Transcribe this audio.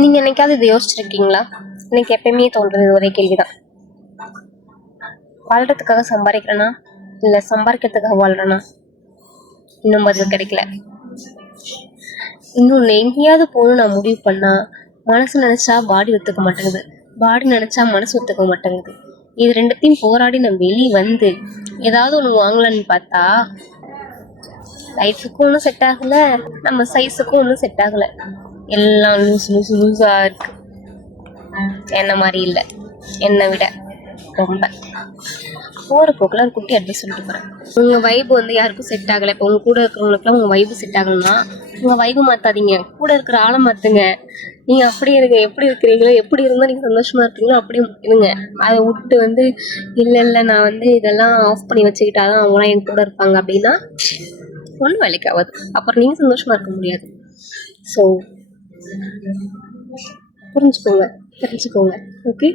நீங்க என்னைக்காவது இதை யோசிச்சிருக்கீங்களா? எனக்கு எப்பயுமே தோன்றது ஒரே கேள்விதான். வாழ்றதுக்காக சம்பாதிக்கிறேனா இல்ல சம்பாதிக்கிறதுக்காக வாழ்றேனா? இன்னும் பதில் கிடைக்கல. இன்னொன்னு, எங்கேயாவது போகணும் நான் முடிவு பண்ணா மனசு நினைச்சா பாடி ஒத்துக்க மாட்டேங்குது, பாடி நினைச்சா மனசு ஒத்துக்க மாட்டேங்குது. இது ரெண்டுத்தையும் போராடி நான் வெளியே வந்து ஏதாவது ஒன்று வாங்கலான்னு பார்த்தா லைஃபுக்கும் ஒன்றும் செட் ஆகல, நம்ம சைஸுக்கும் ஒன்றும் செட் ஆகல. எல்லாம் லூஸா இருக்கு. என்ன மாதிரி இல்லை, என்னை விட ரொம்ப. போகிற போக்கில் ஒரு குட்டி அட்வைஸ் சொல்லிட்டு போகிறேன். உங்கள் வைப்பு யாருக்கும் செட் ஆகலை. இப்போ உங்கள் கூட இருக்கிறவங்களுக்குலாம் உங்கள் வைப்பு செட் ஆகலைன்னா உங்கள் வைப்பு மாற்றாதீங்க, கூட இருக்கிற ஆளை மாற்றுங்க. நீங்கள் அப்படியே இருங்க, எப்படி இருக்கிறீங்களோ, எப்படி இருந்தால் நீங்கள் சந்தோஷமாக இருக்கீங்களோ அப்படியே இருங்க. அதை விட்டு இல்லை நான் இதெல்லாம் ஆஃப் பண்ணி வச்சுக்கிட்டாதான் அவங்களாம் என் கூட இருப்பாங்க அப்படின்னா ஒன்றும் வேலைக்கு ஆகாது. அப்புறம் நீங்கள் சந்தோஷமாக இருக்க முடியாது. ஸோ புரிஞ்சுக்கோங்க, தெரிஞ்சுக்கோங்க. ஓகே.